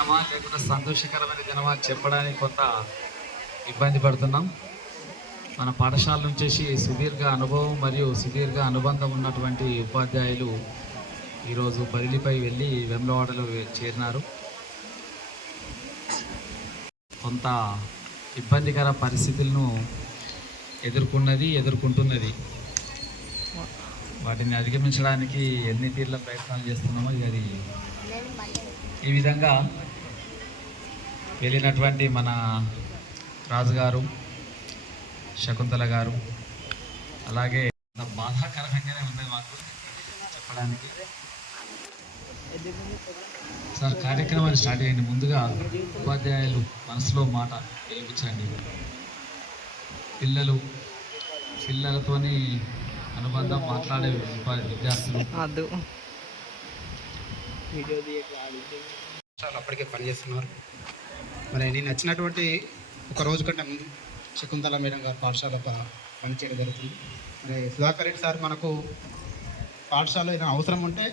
దినమా లేకుంటే సంతోషకరమైన దినమా చెప్పడానికి కొంత ఇబ్బంది పడుతున్నాం. మన పాఠశాల నుంచి సుదీర్ఘ అనుభవం మరియు సుదీర్ఘ అనుబంధం ఉన్నటువంటి ఉపాధ్యాయులు ఈరోజు బదిలీపై వెళ్ళి వేములవాడలో చేరినారు. కొంత ఇబ్బందికర పరిస్థితులను ఎదుర్కొంటున్నది. వాటిని అధిగమించడానికి ఎన్ని తీర్ల ప్రయత్నాలు చేస్తున్నామో అది ఈ విధంగా వెళ్ళినటువంటి మన రాజుగారు, శకుంతల గారు, అలాగే బాధాకరంగానే ఉంది మాకు చెప్పడానికి. సార్, కార్యక్రమాన్ని స్టార్ట్ చేయండి. ముందుగా ఉపాధ్యాయులు మనసులో మాట వినిపించండి. పిల్లలతోని అనుబంధం మాట్లాడే విద్యార్థులు అప్పటికే పనిచేస్తున్నారు. మరి నేను నచ్చినటువంటి ఒక రోజు కంటే ముందు శకుంతల మేడం గారు పాఠశాల పనిచేయడం జరుగుతుంది. మరి సుధాకర్ రెడ్డి సార్ మనకు పాఠశాలలో ఏదైనా అవసరం ఉంటే,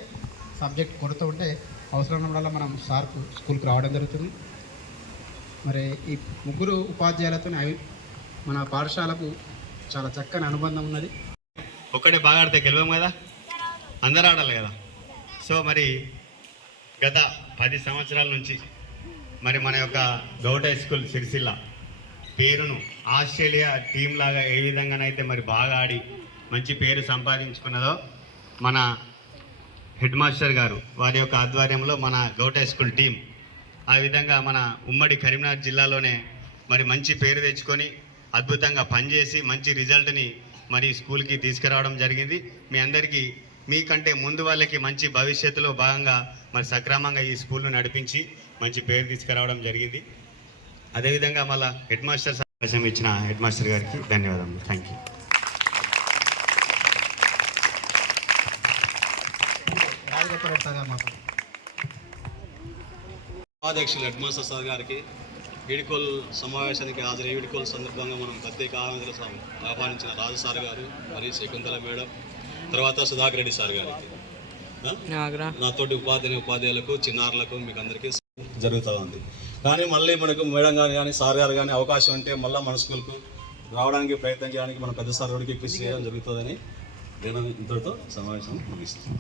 సబ్జెక్ట్ కొరత ఉంటే అవసరం ఉన్నప్పుడల్లా మనం సార్కు స్కూల్కి రావడం జరుగుతుంది. మరి ఈ ముగ్గురు ఉపాధ్యాయులతో మన పాఠశాలకు చాలా చక్కని అనుబంధం ఉన్నది. ఒక్కడే బాగా ఆడితే గెలవం కదా, అందరూ ఆడాలి కదా. సో మరి గత 10 సంవత్సరాల నుంచి మరి మన యొక్క గౌట్ హై స్కూల్ సిరిసిల్ల పేరును ఆస్ట్రేలియా టీం లాగా ఏ విధంగానైతే మరి బాగా ఆడి మంచి పేరు సంపాదించుకున్నదో మన హెడ్ మాస్టర్ గారు వారి యొక్క ఆధ్వర్యంలో మన గౌట్ హై స్కూల్ టీం ఆ విధంగా మన ఉమ్మడి కరీంనగర్ జిల్లాలోనే మరి మంచి పేరు తెచ్చుకొని అద్భుతంగా పనిచేసి మంచి రిజల్ట్ని మరి స్కూల్కి తీసుకురావడం జరిగింది. మీ అందరికీ మీకంటే ముందు వాళ్ళకి మంచి భవిష్యత్తులో భాగంగా మరి సక్రమంగా ఈ స్కూల్ను నడిపించి మంచి పేరు తీసుకురావడం జరిగింది. అదేవిధంగా మళ్ళీ హెడ్ మాస్టర్ అవకాశం ఇచ్చిన హెడ్ మాస్టర్ గారికి ధన్యవాదాలు. Thank you. ఉపాధ్యక్షులు హెడ్ మాస్టర్ సార్ గారికి వీడ్కోల్ సమావేశానికి హాజరై వీడ్కోల్ సందర్భంగా మనం ప్రత్యేక ఆహ్వానించిన రాజు సార్ గారు, మరి శకుంతల మేడం, తర్వాత సుధాకర్ రెడ్డి సార్ గారికి, నాతోటి ఉపాధ్యాయులకు, చిన్నారులకు, మీకు అందరికీ జరుగుతూ ఉంది. కానీ మళ్ళీ మనకు మేడం కానీ సార్ గారు కానీ అవకాశం ఉంటే మళ్ళీ మన స్కూల్కు రావడానికి ప్రయత్నం చేయడానికి మన పెద్ద సార్ గారికి కృషి చేయడం జరుగుతుందని నేను ఇంతటితో సమావేశం ముగిస్తున్నాను.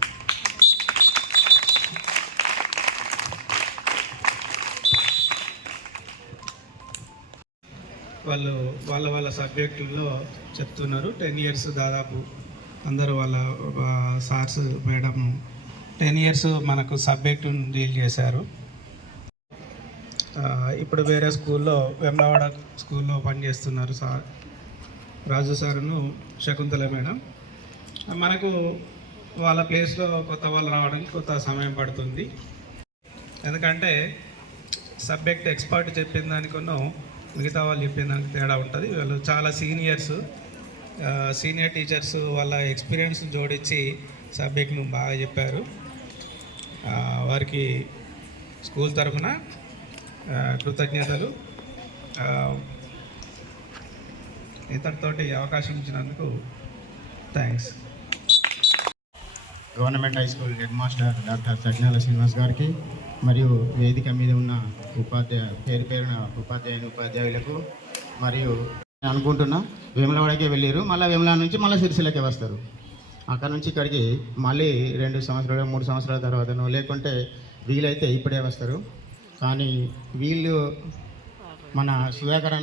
వాళ్ళ సబ్జెక్టుల్లో చెప్తున్నారు. 10 ఇయర్స్ దాదాపు అందరూ వాళ్ళ సార్స్ మేడం 10 ఇయర్స్ మనకు సబ్జెక్టును డీల్ చేశారు. ఇప్పుడు వేరే స్కూల్లో, వేములవాడ స్కూల్లో పనిచేస్తున్నారు సార్ రాజు సారును శకుంతల మేడం. మనకు వాళ్ళ ప్లేస్లో కొత్త వాళ్ళు రావడానికి కొంత సమయం పడుతుంది. ఎందుకంటే సబ్జెక్ట్ ఎక్స్పర్ట్ చెప్పిన దానికన్నా మిగతా వాళ్ళు చెప్పిన దానికి తేడా ఉంటుంది. వాళ్ళు చాలా సీనియర్ టీచర్స్ వాళ్ళ ఎక్స్పీరియన్స్ జోడించి సబ్జెక్ట్ను బాగా చెప్పారు. వారికి స్కూల్ తరఫున కృతజ్ఞతలు. ఇతరుతోటి అవకాశం ఇచ్చినందుకు thanks. Government high school head master doctor Sajnala Srinivas గారికి మరియు వేదిక మీద ఉన్న పేరున ఉపాధ్యాయులకు మరియు అనుకుంటున్నా వేములవాడకే వెళ్ళారు. మళ్ళీ వేములవాడ నుంచి మళ్ళీ సిరిసిల్లకే వస్తారు. అక్కడ నుంచి ఇక్కడికి మళ్ళీ 2 సంవత్సరాలు 3 సంవత్సరాల తర్వాతనో లేకుంటే వీలైతే ఇప్పుడే వస్తారు. కానీ వీళ్ళు మన సుధాకర్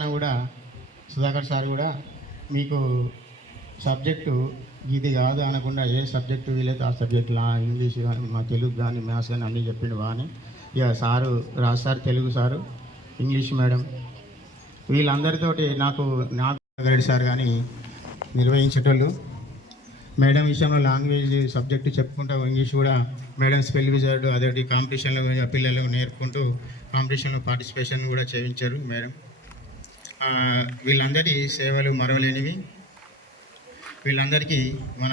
సార్ కూడా మీకు సబ్జెక్టు ఇది కాదు అనకుండా ఏ సబ్జెక్టు వీలైతే ఆ సబ్జెక్టు ఇంగ్లీష్ కానీ మా తెలుగు కానీ మ్యాథ్స్ కానీ అన్నీ చెప్పిండు బాగానే. ఇక sir Raju sir, Telugu sir, English madam, వీళ్ళందరితోటి నాకు రెడ్డి సార్ కానీ నిర్వహించేటోళ్ళు. మేడం విషయంలో లాంగ్వేజ్ సబ్జెక్టు చెప్పుకుంటూ ఇంగ్లీష్ కూడా మేడం స్పెల్ విజార్డ్ అదొకటి కాంపిటీషన్లో పిల్లలు నేర్పుకుంటూ కాంపిటీషన్లో పార్టిసిపేషన్ కూడా చేయించారు మేడం. వీళ్ళందరి సేవలు మరవలేనివి. వీళ్ళందరికీ మన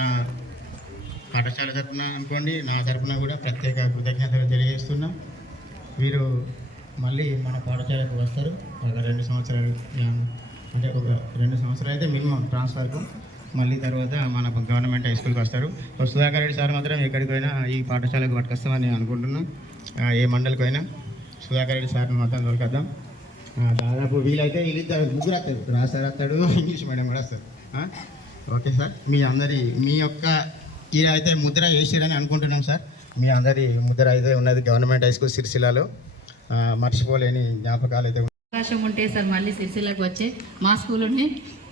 పాఠశాల తరఫున అనుకోండి, నా తరఫున కూడా ప్రత్యేక కృతజ్ఞతలు తెలియజేస్తున్నా. వీరు మళ్ళీ మన పాఠశాలకు వస్తారు. ఒక 2 సంవత్సరాలు, అంటే ఒక 2 సంవత్సరాలు అయితే మినిమం ట్రాన్స్ఫర్కు. మళ్ళీ తర్వాత మన గవర్నమెంట్ హై స్కూల్కి వస్తారు. సుధాకర్ రెడ్డి సార్ మాత్రం ఎక్కడికి పోయినా ఈ పాఠశాలకు పట్టుకొస్తామని అనుకుంటున్నాం, ఏ మండలికి పోయినా. సుధాకర్ రెడ్డి సార్ని మొత్తం దొరకద్దాం. దాదాపు వీలైతే వీళ్ళిద్దరు ముగ్గురు వస్తారు, రాసారు వస్తాడు, ఇంగ్లీష్ మీడియం కూడా వస్తారు. ఓకే సార్, మీ యొక్క ఇది అయితే ముద్ర వేసిరని అనుకుంటున్నాం సార్. మీ అందరి ముద్ర అయితే ఉన్నది గవర్నమెంట్ హై స్కూల్ సిరిసిల్లలో. మర్చిపోలేని జ్ఞాపకాలు అయితే అవకాశం ఉంటే సార్ మళ్ళీ సిరిసిల్లకు వచ్చి మా స్కూల్లోనే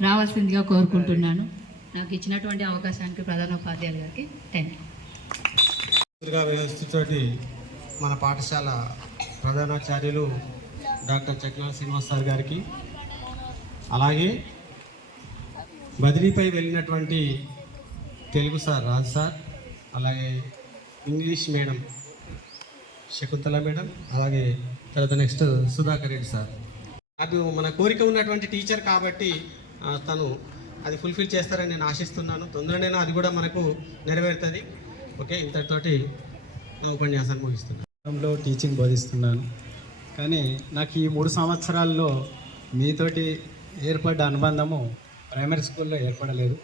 రావాల్సిందిగా కోరుకుంటున్నాను. నాకు ఇచ్చినటువంటి అవకాశానికి ప్రధానోపాధ్యాయులు గారికి థ్యాంక్ యూ. వ్యవస్థతోటి మన పాఠశాల ప్రధానాచార్యులు డాక్టర్ చక్నాల శ్రీనివాస్ సార్ గారికి, అలాగే బదిలీపై వెళ్ళినటువంటి తెలుగు సార్ రాజ్ సార్, అలాగే ఇంగ్లీష్ మేడం శకుంతల మేడం, అలాగే తర్వాత నెక్స్ట్ సుధాకర్ రెడ్డి సార్. నాకు మన కోరిక ఉన్నటువంటి టీచర్ కాబట్టి తను అది ఫుల్ఫిల్ చేస్తారని నేను ఆశిస్తున్నాను. తొందరనే అది కూడా మనకు నెరవేరుతుంది. ఓకే, ఇంతటితోటి నా ఉపన్యాసాన్ని ముగిస్తున్నాను. టీచింగ్ బోధిస్తున్నాను, కానీ నాకు ఈ 3 సంవత్సరాల్లో మీతోటి ఏర్పడ్డ అనుబంధము ప్రైమరీ స్కూల్లో ఏర్పడలేదు.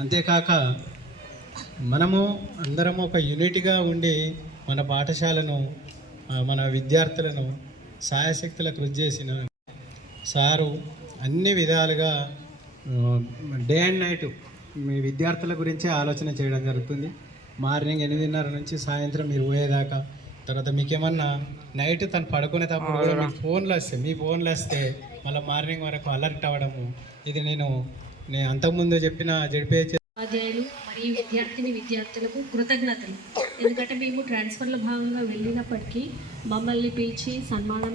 అంతేకాక మనము అందరము ఒక యూనిట్గా ఉండి మన పాఠశాలను మన విద్యార్థులను సాయశక్తుల కృషి చేసిన సారు అన్ని విధాలుగా డే అండ్ నైట్ మీ విద్యార్థుల గురించే ఆలోచన చేయడం జరుగుతుంది. మార్నింగ్ 8:30 నుంచి సాయంత్రం మీరు పోయేదాకా. తర్వాత మీకేమన్నా నైట్ తను పడుకునేటప్పుడు కూడా మీ ఫోన్లు వస్తే మళ్ళీ మార్నింగ్ వరకు అలర్ట్ అవ్వడము, ఇది నేను అంతకుముందు చెప్పిన జడిపే ఉపాధ్యాయులు మరియు విద్యార్థులకు కృతజ్ఞతలు. ఎందుకంటే మేము ట్రాన్స్ఫర్ల భాగంగా వెళ్ళినప్పటికీ మమ్మల్ని పిలిచి సన్మానం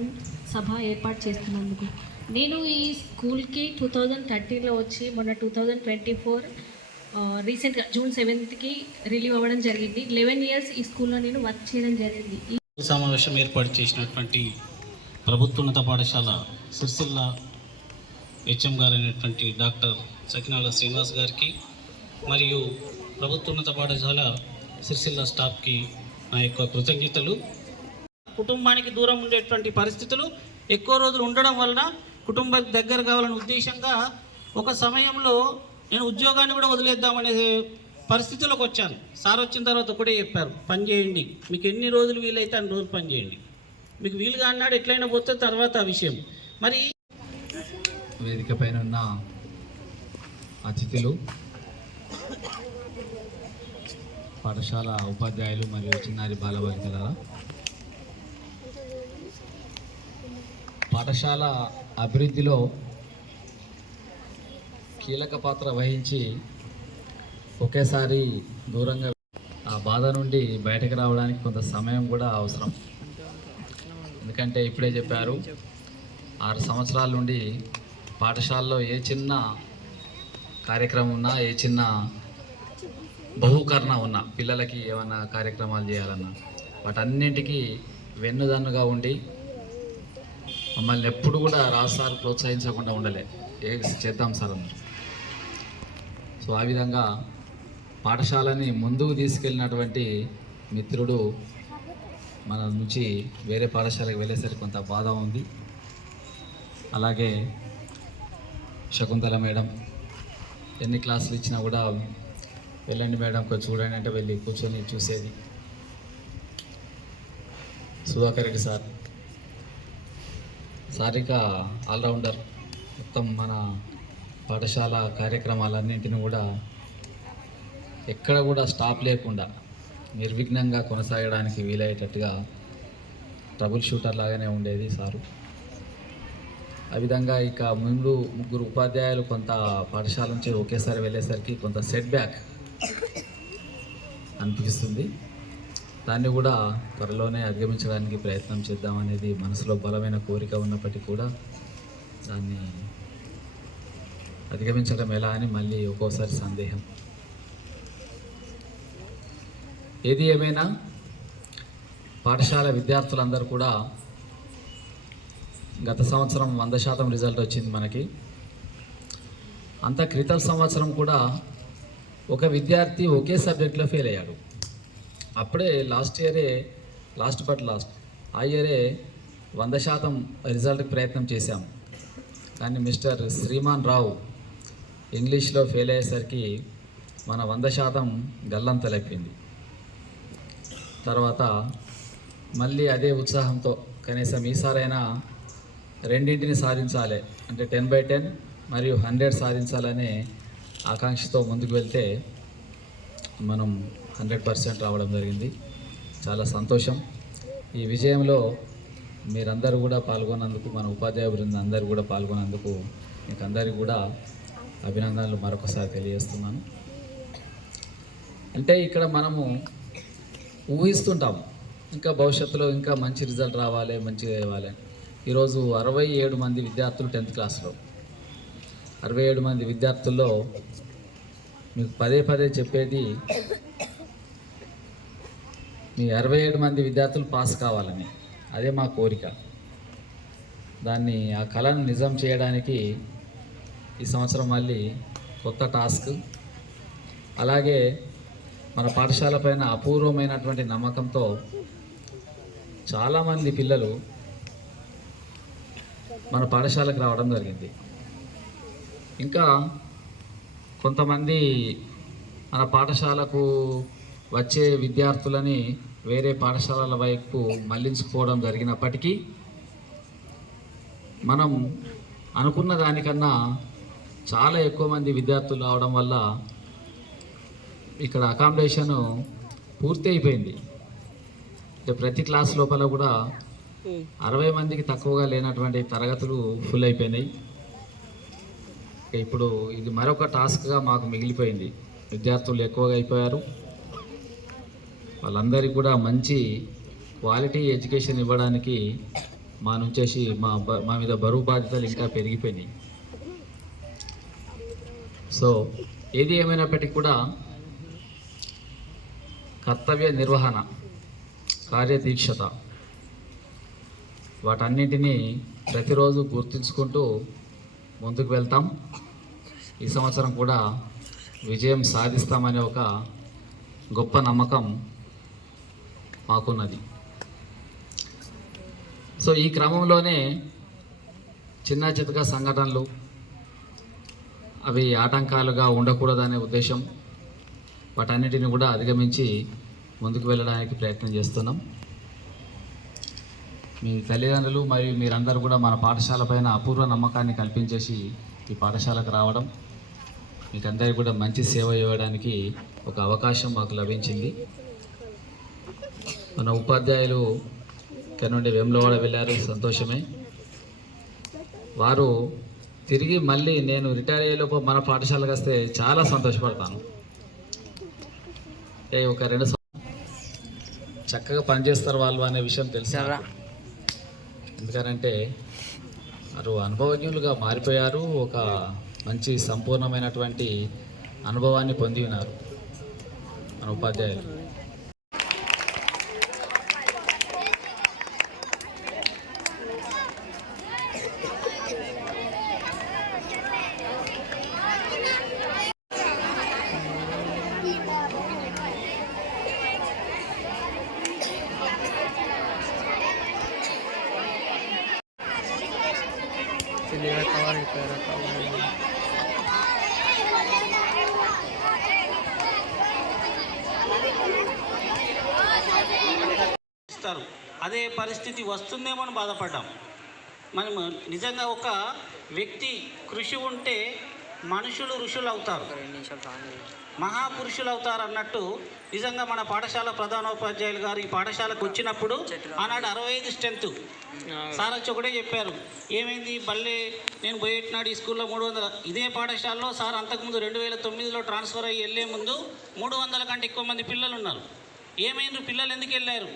సభ ఏర్పాటు చేస్తున్నందుకు. నేను ఈ స్కూల్కి 2013లో వచ్చి మొన్న 2024 రీసెంట్గా June 7th రిలీవ్ అవ్వడం జరిగింది. 11 years ఈ స్కూల్లో నేను వర్క్ చేయడం జరిగింది. ఈ సమావేశం ఏర్పాటు చేసినటువంటి ప్రభుత్వోన్నత పాఠశాల సిరిసిల్ల హెచ్ఎం గారు అయినటువంటి డాక్టర్ చకినాల శ్రీనివాస్ గారికి మరియు ప్రభుత్వోన్నత పాఠశాల సిరిసిల్ల స్టాఫ్కి నా యొక్క కృతజ్ఞతలు. కుటుంబానికి దూరం ఉండేటువంటి పరిస్థితులు ఎక్కువ రోజులు ఉండడం వలన కుటుంబం దగ్గర కావాలనే ఉద్దేశంగా ఒక సమయంలో నేను ఉద్యోగాన్ని కూడా వదిలేద్దామనే పరిస్థితుల్లోకి వచ్చాను. సార్ వచ్చిన తర్వాత ఒకటే చెప్పారు, పని చేయండి, మీకు ఎన్ని రోజులు వీలైతే అన్ని రోజులు పని చేయండి, మీకు వీలుగా అన్నాడు, ఎట్లయినా పోతే తర్వాత ఆ విషయం. మరి వేదిక పైన ఉన్న అతిథులు, పాఠశాల ఉపాధ్యాయులు మరియు చిన్నారి బాలబాలికలారా, పాఠశాల అభివృద్ధిలో కీలక పాత్ర వహించి ఒకేసారి దూరంగా ఆ బాధ నుండి బయటకు రావడానికి కొంత సమయం కూడా అవసరం. ఎందుకంటే ఇప్పుడే చెప్పారు, 6 సంవత్సరాల నుండి పాఠశాలలో ఏ చిన్న కార్యక్రమం ఉన్నా, ఏ చిన్న బహుకరణ ఉన్నా, పిల్లలకి ఏమైనా కార్యక్రమాలు చేయాలన్నా వాటన్నింటికీ వెన్నుదన్నుగా ఉండి మమ్మల్ని ఎప్పుడు కూడా రాసారు ప్రోత్సహించకుండా ఉండలే, ఏ చేద్దాం సార్ అన్నారు. సో ఆ విధంగా పాఠశాలని ముందుకు తీసుకెళ్ళినటువంటి మిత్రుడు మన నుంచి వేరే పాఠశాలకు వెళ్ళేసరికి కొంత బాధ ఉంది. అలాగే శకుంతల మేడం ఎన్ని క్లాసులు ఇచ్చినా కూడా వెళ్ళండి మేడం కొంచెం చూడండి అంటే వెళ్ళి కూర్చొని చూసేది. సుధాకర్ రెడ్డి సార్ సారిక ఆల్రౌండర్, మొత్తం మన పాఠశాల కార్యక్రమాలన్నింటినీ కూడా ఎక్కడ కూడా స్టాప్ లేకుండా నిర్విఘ్నంగా కొనసాగడానికి వీలయ్యేటట్టుగా ట్రబుల్ షూటర్ లాగానే ఉండేది సారు. ఆ విధంగా ఇక ముగ్గురు ఉపాధ్యాయులు కొంత పాఠశాల నుంచి ఒకేసారి వెళ్ళేసరికి కొంత సెట్ బ్యాక్ అనిపిస్తుంది. దాన్ని కూడా త్వరలోనే అధిగమించడానికి ప్రయత్నం చేద్దామనేది మనసులో బలమైన కోరిక ఉన్నప్పటికీ కూడా దాన్ని అధిగమించడం ఎలా అని మళ్ళీ ఒక్కోసారి సందేహం. ఏది ఏమైనా పాఠశాల విద్యార్థులందరూ కూడా గత సంవత్సరం 100% రిజల్ట్ వచ్చింది మనకి. అంత క్రితం సంవత్సరం కూడా ఒక విద్యార్థి ఒకే సబ్జెక్ట్లో ఫెయిల్ అయ్యాడు. అప్పుడే లాస్ట్ ఆ ఇయరే 100% రిజల్ట్కి ప్రయత్నం చేశాం. కానీ మిస్టర్ శ్రీమాన్ రావు ఇంగ్లీష్లో ఫెయిల్ అయ్యేసరికి మన 100% గల్లంతలైపోయింది. తర్వాత మళ్ళీ అదే ఉత్సాహంతో కనీసం ఈసారైనా రెండింటిని సాధించాలి, అంటే 10/10 మరియు 100 సాధించాలనే ఆకాంక్షతో ముందుకు వెళ్తే మనం 100% రావడం జరిగింది. చాలా సంతోషం. ఈ విజయంలో మీరందరూ కూడా పాల్గొన్నందుకు, మన ఉపాధ్యాయ బృందం అందరూ కూడా పాల్గొన్నందుకు మీకు అందరికీ కూడా అభినందనలు మరొకసారి తెలియజేస్తున్నాను. అంటే ఇక్కడ మనము ఊహిస్తుంటాం ఇంకా భవిష్యత్తులో ఇంకా మంచి రిజల్ట్ రావాలి, మంచిగా ఇవ్వాలి. ఈరోజు 67 మంది విద్యార్థులు 10th క్లాస్లో, 67 మంది విద్యార్థుల్లో మీకు పదే చెప్పేది, మీ 67 మంది విద్యార్థులు పాస్ కావాలని, అదే మా కోరిక. దాన్ని, ఆ కళను నిజం చేయడానికి ఈ సంవత్సరం మళ్ళీ కొత్త టాస్క్, అలాగే మన పాఠశాల పైన అపూర్వమైనటువంటి నమ్మకంతో చాలామంది పిల్లలు మన పాఠశాలకు రావడం జరిగింది. ఇంకా కొంతమంది మన పాఠశాలకు వచ్చే విద్యార్థులని వేరే పాఠశాలల వైపు మళ్లించుకోవడం జరిగినప్పటికీ మనం అనుకున్న దానికన్నా చాలా ఎక్కువ మంది విద్యార్థులు రావడం వల్ల ఇక్కడ అకామిడేషన్ పూర్తి అయిపోయింది. అంటే ప్రతి క్లాస్ లోపల కూడా 60 మందికి తక్కువగా లేనటువంటి తరగతులు ఫుల్ అయిపోయినాయి. ఇప్పుడు ఇది మరొక టాస్క్గా మాకు మిగిలిపోయింది. విద్యార్థులు ఎక్కువగా అయిపోయారు. వాళ్ళందరికీ కూడా మంచి క్వాలిటీ ఎడ్యుకేషన్ ఇవ్వడానికి మా నుంచేసి మా మీద బరువు బాధ్యతలు ఇంకా పెరిగిపోయినాయి. సో ఏది ఏమైనప్పటికీ కూడా కర్తవ్య నిర్వహణ, కార్యదీక్షత, వాటన్నింటినీ ప్రతిరోజు గుర్తుంచుకుంటూ ముందుకు వెళ్తాం. ఈ సంవత్సరం కూడా విజయం సాధిస్తామనే ఒక గొప్ప నమ్మకం మాకున్నది. సో ఈ క్రమంలోనే చిన్న చితక సంఘటనలు అవి ఆటంకాలుగా ఉండకూడదనే ఉద్దేశం, వాటన్నిటిని కూడా అధిగమించి ముందుకు వెళ్ళడానికి ప్రయత్నం చేస్తున్నాం. మీ తల్లిదండ్రులు మరియు మీరందరూ కూడా మన పాఠశాల పైన అపూర్వ నమ్మకాన్ని కల్పించేసి ఈ పాఠశాలకు రావడం, మీకు అందరికీ కూడా మంచి సేవ ఇవ్వడానికి ఒక అవకాశం మాకు లభించింది. మన ఉపాధ్యాయులు ఇక్కడ నుండి వేములవాడ వెళ్ళారు, సంతోషమే. వారు తిరిగి మళ్ళీ నేను రిటైర్ అయ్యేలోపు మన పాఠశాలకు వస్తే చాలా సంతోషపడతాను. ఒక 2 చక్కగా పనిచేస్తారు వాళ్ళు అనే విషయం తెలుసారా? ఎందుకనంటే వారు అనుభవజ్ఞులుగా మారిపోయారు. ఒక మంచి సంపూర్ణమైనటువంటి అనుభవాన్ని పొంది ఉన్నారు మన ఉపాధ్యాయులు. అదే పరిస్థితి వస్తుందేమో అని బాధపడ్డాం. మనం నిజంగా ఒక వ్యక్తి కృషి ఉంటే మనుషులు ఋషులు అవుతారు, మహాపురుషులు అవుతారు అన్నట్టు నిజంగా మన పాఠశాల ప్రధానోపాధ్యాయులు గారు ఈ పాఠశాలకు వచ్చినప్పుడు ఆనాడు 65 స్ట్రెంత్ సార్ వచ్చి ఒకటే చెప్పారు, ఏమైంది బల్లే నేను పోయేటినాడు ఈ స్కూల్లో 300. ఇదే పాఠశాలలో సార్ అంతకుముందు 2009లో ట్రాన్స్ఫర్ అయ్యి వెళ్ళే ముందు 300 కంటే ఎక్కువ మంది పిల్లలు ఉన్నారు. ఏమైంది పిల్లలు ఎందుకు వెళ్ళారు?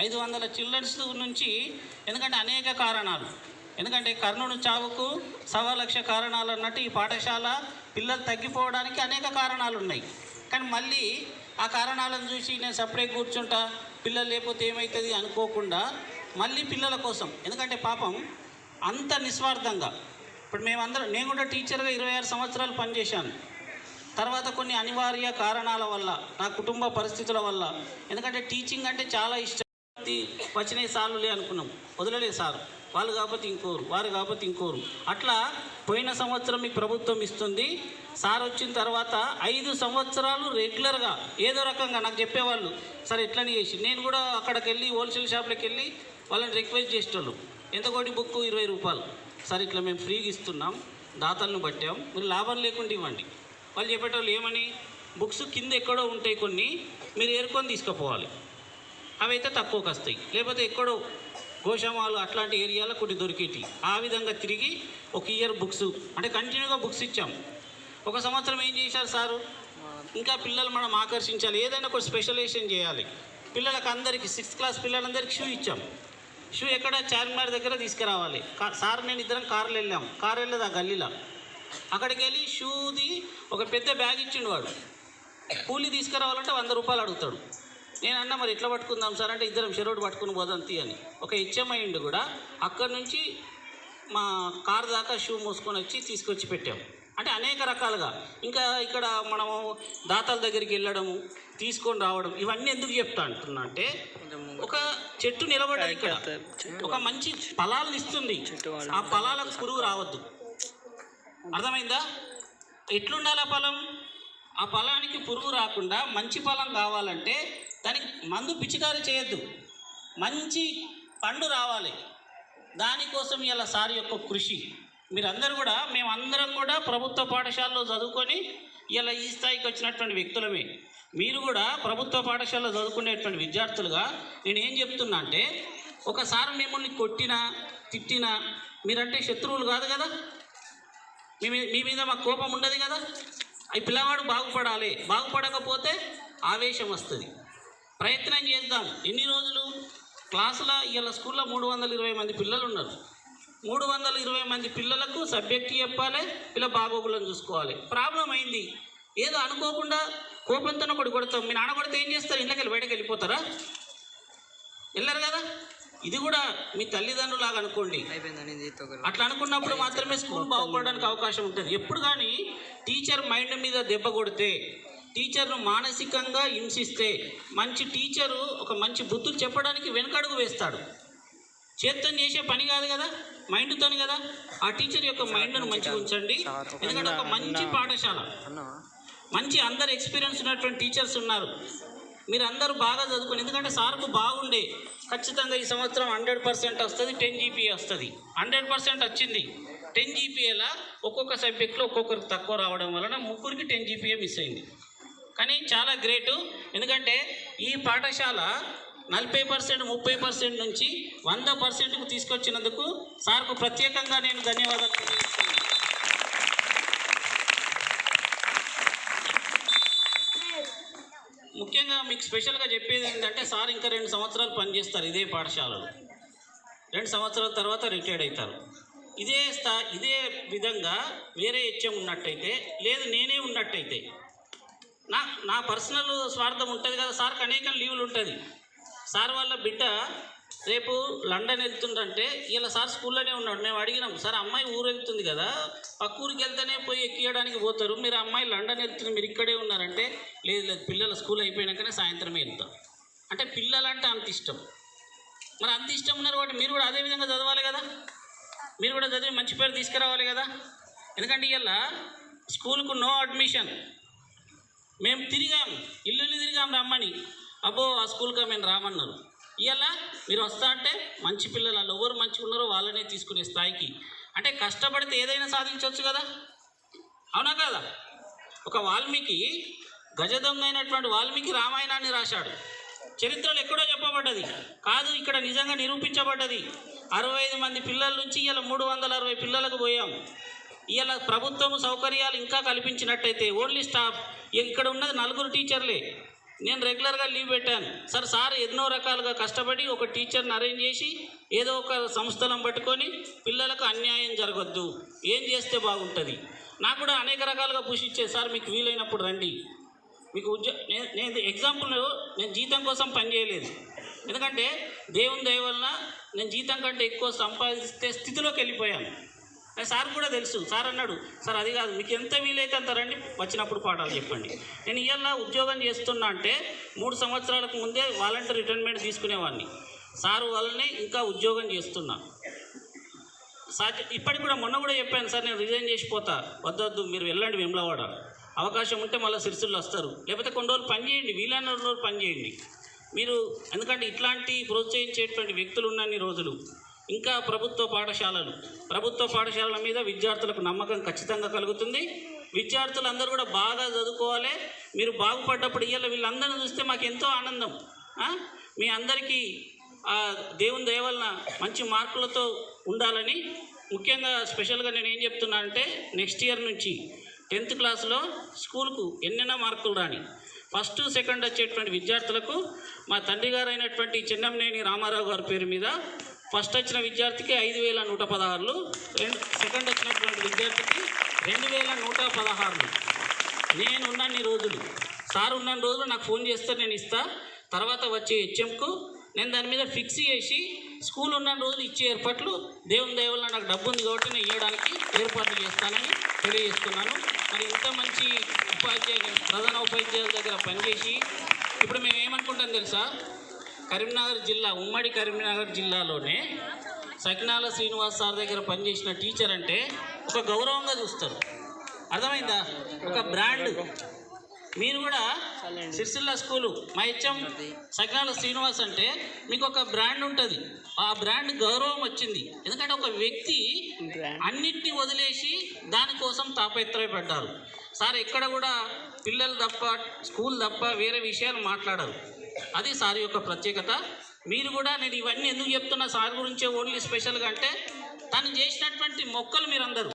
500 చిల్డ్రన్స్ నుంచి, ఎందుకంటే అనేక కారణాలు, ఎందుకంటే కర్ణుని చావుకు 1,00,000 కారణాలు అన్నట్టు ఈ పాఠశాల పిల్లలు తగ్గిపోవడానికి అనేక కారణాలు ఉన్నాయి. కానీ మళ్ళీ ఆ కారణాలను చూసి నేను సపరేట్ కూర్చుంటా, పిల్లలు లేకపోతే ఏమవుతుంది అనుకోకుండా మళ్ళీ పిల్లల కోసం, ఎందుకంటే పాపం అంత నిస్వార్థంగా. ఇప్పుడు మేమందరం, నేను కూడా టీచర్గా 26 సంవత్సరాలు పనిచేశాను. తర్వాత కొన్ని అనివార్య కారణాల వల్ల, నా కుటుంబ పరిస్థితుల వల్ల, ఎందుకంటే టీచింగ్ అంటే చాలా ఇష్టం, వచ్చినాయి సార్లులే అనుకున్నాం, వదలలేదు సార్, వాళ్ళు కాకపోతే ఇంకోరు, వారు కాకపోతే ఇంకోరు. అట్లా పోయిన సంవత్సరం మీకు ప్రభుత్వం ఇస్తుంది. సార్ వచ్చిన తర్వాత 5 సంవత్సరాలు రెగ్యులర్గా ఏదో రకంగా నాకు చెప్పేవాళ్ళు, సార్ ఎట్లని చేసి నేను కూడా అక్కడికి వెళ్ళి హోల్సేల్ షాప్లోకి వెళ్ళి వాళ్ళని రిక్వెస్ట్ చేసేటోళ్ళు ఎంత కోటి బుక్ 20 రూపాయలు సార్ ఇట్లా మేము ఫ్రీగా ఇస్తున్నాం దాతలను పట్టాం మీరు లాభం లేకుండా ఇవ్వండి. వాళ్ళు చెప్పేటోళ్ళు ఏమని బుక్స్ కింద ఎక్కడో ఉంటాయి కొన్ని మీరు ఏరుకొని తీసుకుపోవాలి అవి అయితే తక్కువకి వస్తాయి లేకపోతే ఎక్కడో గోషామాలు అట్లాంటి ఏరియాలో కొన్ని దొరికేటి ఆ విధంగా తిరిగి ఒక ఇయర్ బుక్స్ అంటే కంటిన్యూగా బుక్స్ ఇచ్చాం. ఒక సంవత్సరం ఏం చేశారు సారు ఇంకా పిల్లలు మనం ఆకర్షించాలి ఏదైనా ఒక స్పెషలైజేషన్ చేయాలి పిల్లలకు అందరికీ 6th క్లాస్ పిల్లలందరికీ షూ ఇచ్చాం. షూ ఎక్కడ చార్మినార్ దగ్గర తీసుకురావాలి సార్ నేను ఇద్దరం కార్లో వెళ్ళాం కారు వెళ్ళదు ఆ గల్లీలో అక్కడికి వెళ్ళి షూది ఒక పెద్ద బ్యాగ్ ఇచ్చిండు వాడు కూలీ తీసుకురావాలంటే 100 రూపాయలు అడుగుతాడు. నేను అన్నా మరి ఎట్లా పట్టుకుందాం సార్ అంటే ఇద్దరం చెరోడు పట్టుకుని పోదాంతి అని ఒక హెచ్ఎంఐండు కూడా అక్కడి నుంచి మా కార్ దాకా షూ మూసుకొని వచ్చి తీసుకొచ్చి పెట్టాం. అంటే అనేక రకాలుగా ఇంకా ఇక్కడ మనము దాతల దగ్గరికి వెళ్ళడము తీసుకొని రావడం ఇవన్నీ ఎందుకు చెప్తా అంటున్నా అంటే ఒక చెట్టు నిలబడదు ఇక్కడ ఒక మంచి ఫలాలను ఇస్తుంది ఆ ఫలాలకు పురుగు రావద్దు అర్థమైందా ఎట్లుండాలి ఆ ఫలం ఆ ఫలానికి పురుగు రాకుండా మంచి ఫలం కావాలంటే దానికి మందు పిచికారీ చేయొద్దు మంచి పండు రావాలి దానికోసం ఇలా సార్ యొక్క కృషి మీరందరూ కూడా మేమందరం కూడా ప్రభుత్వ పాఠశాలలో చదువుకొని ఇలా ఈ స్థాయికి వచ్చినటువంటి వ్యక్తులమే మీరు కూడా ప్రభుత్వ పాఠశాలలో చదువుకునేటువంటి విద్యార్థులుగా నేనేం చెప్తున్నా అంటే ఒకసారి మిమ్మల్ని కొట్టినా తిట్టినా మీరంటే శత్రువులు కాదు కదా మీ మీద మాకు కోపం ఉండదు కదా ఈ పిల్లవాడు బాగుపడాలి బాగుపడకపోతే ఆవేశం వస్తుంది ప్రయత్నం చేద్దాం ఎన్ని రోజులు క్లాసులో ఇలా స్కూల్లో 320 మంది పిల్లలు ఉన్నారు 320 మంది పిల్లలకు సబ్జెక్ట్ చెప్పాలి ఇలా బాగోగులను చూసుకోవాలి ప్రాబ్లం అయింది ఏదో అనుకోకుండా కోపంతో ఒకటి కొడతాం మీ నాన్న కొడితే ఏం చేస్తారు ఇంట్లోకి వెళ్ళి బయటకు వెళ్ళిపోతారా వెళ్ళరు కదా ఇది కూడా మీ తల్లిదండ్రులాగా అనుకోండి అట్లా అనుకున్నప్పుడు మాత్రమే స్కూల్ బాగుపడడానికి అవకాశం ఉంటుంది ఎప్పుడు కానీ టీచర్ మైండ్ మీద దెబ్బ కొడితే టీచర్ను మానసికంగా హింసిస్తే మంచి టీచరు ఒక మంచి బుద్ధులు చెప్పడానికి వెనకడుగు వేస్తాడు చేత్తో చేసే పని కాదు కదా మైండ్తో కదా ఆ టీచర్ యొక్క మైండ్ను మంచిగా ఉంచండి ఎందుకంటే ఒక మంచి పాఠశాల మంచి అందరు ఎక్స్పీరియన్స్ ఉన్నటువంటి టీచర్స్ ఉన్నారు మీరు అందరూ బాగా చదువుకోండి ఎందుకంటే సార్కు బాగుండే ఖచ్చితంగా ఈ సంవత్సరం 100% వస్తుంది 10 GPA వస్తుంది 100% వచ్చింది 10 GPAలా ఒక్కొక్క సబ్జెక్ట్లో ఒక్కొక్కరికి తక్కువ రావడం వలన ముగ్గురికి 10 GPA మిస్ అయింది కానీ చాలా గ్రేటు ఎందుకంటే ఈ పాఠశాల 40% 30% నుంచి 100%కు తీసుకొచ్చినందుకు సార్కు ప్రత్యేకంగా నేను ధన్యవాదాలు తెలియజేస్తున్నాను ముఖ్యంగా మీకు స్పెషల్గా చెప్పేది ఏంటంటే సార్ ఇంకా 2 సంవత్సరాలు పనిచేస్తారు ఇదే పాఠశాలలో 2 సంవత్సరాల తర్వాత రిటైర్డ్ అవుతారు ఇదే విధంగా వేరే హెచ్ఎం ఉన్నట్టయితే లేదు నేనే ఉన్నట్టయితే నా పర్సనల్ స్వార్థం ఉంటుంది కదా సార్కి అనేక లీవులు ఉంటుంది సార్ వాళ్ళ బిడ్డ రేపు లండన్ వెళ్తుందంటే ఇలా సార్ స్కూల్లోనే ఉన్నాడు మేము అడిగినాం సార్ అమ్మాయి ఊరు వెళ్తుంది కదా పక్క ఊరికి వెళ్తేనే పోయి ఎక్కియడానికి పోతారు మీరు అమ్మాయి లండన్ వెళ్తుంది మీరు ఇక్కడే ఉన్నారంటే లేదు పిల్లల స్కూల్ అయిపోయినాకనే సాయంత్రమే వెళ్తాం అంటే పిల్లలంటే అంత ఇష్టం మరి అంత ఇష్టం ఉన్నారు కాబట్టి మీరు కూడా అదే విధంగా చదవాలి కదా మీరు కూడా చదివి మంచి పేరు తీసుకురావాలి కదా ఎందుకంటే ఇలా స్కూల్కు నో అడ్మిషన్ మేము తిరిగాం ఇల్లు తిరిగాం రమ్మని అబ్బో ఆ స్కూల్కి మేము రామన్నారు ఇవాళ మీరు వస్తా అంటే మంచి పిల్లలు వాళ్ళు ఎవరు మంచిగా ఉన్నారో వాళ్ళనే తీసుకునే స్థాయికి అంటే కష్టపడితే ఏదైనా సాధించవచ్చు కదా అవునా కదా ఒక వాల్మీకి గజ దొంగ అయినటువంటి వాల్మీకి రామాయణాన్ని రాశాడు చరిత్రలో ఎక్కడో చెప్పబడ్డది కాదు ఇక్కడ నిజంగా నిరూపించబడ్డది 65 మంది పిల్లల నుంచి ఇలా 360 పిల్లలకు పోయాం ఇలా ప్రభుత్వం సౌకర్యాలు ఇంకా కల్పించినట్టయితే ఓన్లీ స్టాఫ్ ఇక్కడ ఉన్నది 4 టీచర్లే నేను రెగ్యులర్గా లీవ్ పెట్టాను సార్ ఎన్నో రకాలుగా కష్టపడి ఒక టీచర్ని అరేంజ్ చేసి ఏదో ఒక సంస్థలను పట్టుకొని పిల్లలకు అన్యాయం జరగద్దు ఏం చేస్తే బాగుంటుంది నాకు కూడా అనేక రకాలుగా పుష్ ఇచ్చేది సార్ మీకు వీలైనప్పుడు రండి మీకు నేను ఎగ్జాంపుల్ నేను జీతం కోసం పనిచేయలేదు ఎందుకంటే దేవుని దయ వలన నేను జీతం కంటే ఎక్కువ సంపాదిస్తే స్థితిలోకి వెళ్ళిపోయాను సార్ కూడా తెలుసు సార్ అన్నాడు సార్ అది కాదు మీకు ఎంత వీలైతే అంత రండి వచ్చినప్పుడు పాఠాలు చెప్పండి నేను ఇవాళ ఉద్యోగం చేస్తున్నా అంటే 3 సంవత్సరాలకు ముందే వాలంటీర్ రిటైర్మెంట్ తీసుకునేవాడిని సార్ వల్లనే ఇంకా ఉద్యోగం చేస్తున్నా సార్ ఇప్పటికి కూడా మొన్న కూడా చెప్పాను సార్ నేను రిజైన్ చేసిపోతా వద్దొద్దు మీరు వెళ్ళండి వేములవాడ అవకాశం ఉంటే మళ్ళీ సిరిసిల్ల వస్తారు లేకపోతే కొన్ని రోజులు పని చేయండి వీలైన రోజులు పని చేయండి మీరు ఎందుకంటే ఇట్లాంటి ప్రోత్సహించేటువంటి వ్యక్తులు ఉన్నన్ని రోజులు ఇంకా ప్రభుత్వ పాఠశాలల మీద విద్యార్థులకు నమ్మకం ఖచ్చితంగా కలుగుతుంది. విద్యార్థులందరూ కూడా బాగా చదువుకోవాలి. మీరు బాగుపడ్డప్పుడు ఇవాళ వీళ్ళందరినీ చూస్తే మాకు ఎంతో ఆనందం. మీ అందరికీ దేవుని దయ వలన మంచి మార్కులతో ఉండాలని, ముఖ్యంగా స్పెషల్గా నేను ఏం చెప్తున్నా అంటే నెక్స్ట్ ఇయర్ నుంచి 10th క్లాస్లో స్కూల్కు ఎన్నెన్నో మార్కులు రాని, ఫస్ట్ సెకండ్ వచ్చేటువంటి విద్యార్థులకు మా తండ్రి గారు అయినటువంటి చెన్నంనేని రామారావు గారి పేరు మీద ఫస్ట్ వచ్చిన విద్యార్థికి 5,116, సెకండ్ వచ్చినటువంటి విద్యార్థికి 2,116. నేను ఉన్నన్ని రోజులు, సార్ ఉన్న రోజులు నాకు ఫోన్ చేస్తే నేను ఇస్తా. తర్వాత వచ్చే హెచ్ఎంకు నేను దాని మీద ఫిక్స్ చేసి స్కూల్ ఉన్న రోజులు ఇచ్చే ఏర్పాట్లు దేవుని దయ వల్ల నాకు డబ్బు ఉంది కాబట్టి నేను ఇవ్వడానికి ఏర్పాట్లు చేస్తానని తెలియజేస్తున్నాను. మరి ఇంత మంచి ప్రధాన ఉపాధ్యాయుల దగ్గర పనిచేసి ఇప్పుడు మేము ఏమనుకుంటాం తెలుసా, కరీంనగర్ జిల్లా, ఉమ్మడి కరీంనగర్ జిల్లాలోనే సకినాల శ్రీనివాస్ సార్ దగ్గర పనిచేసిన టీచర్ అంటే ఒక గౌరవంగా చూస్తారు. అర్థమైందా? ఒక బ్రాండ్. మీరు కూడా సిరిసిల్ల స్కూలు మా హెచ్ఎం సకినాల శ్రీనివాస్ అంటే మీకు ఒక బ్రాండ్ ఉంటుంది. ఆ బ్రాండ్ గౌరవం వచ్చింది. ఎందుకంటే ఒక వ్యక్తి అన్నిటినీ వదిలేసి దానికోసం తాపత్రయపడ్డారు. సార్ ఎక్కడ కూడా పిల్లలు తప్ప, స్కూల్ తప్ప వేరే విషయాలు మాట్లాడరు. అది సార్ యొక్క ప్రత్యేకత. మీరు కూడా, నేను ఇవన్నీ ఎందుకు చెప్తున్నా సార్ గురించే ఓన్లీ స్పెషల్గా అంటే తను చేసినటువంటి మొక్కలు మీరందరూ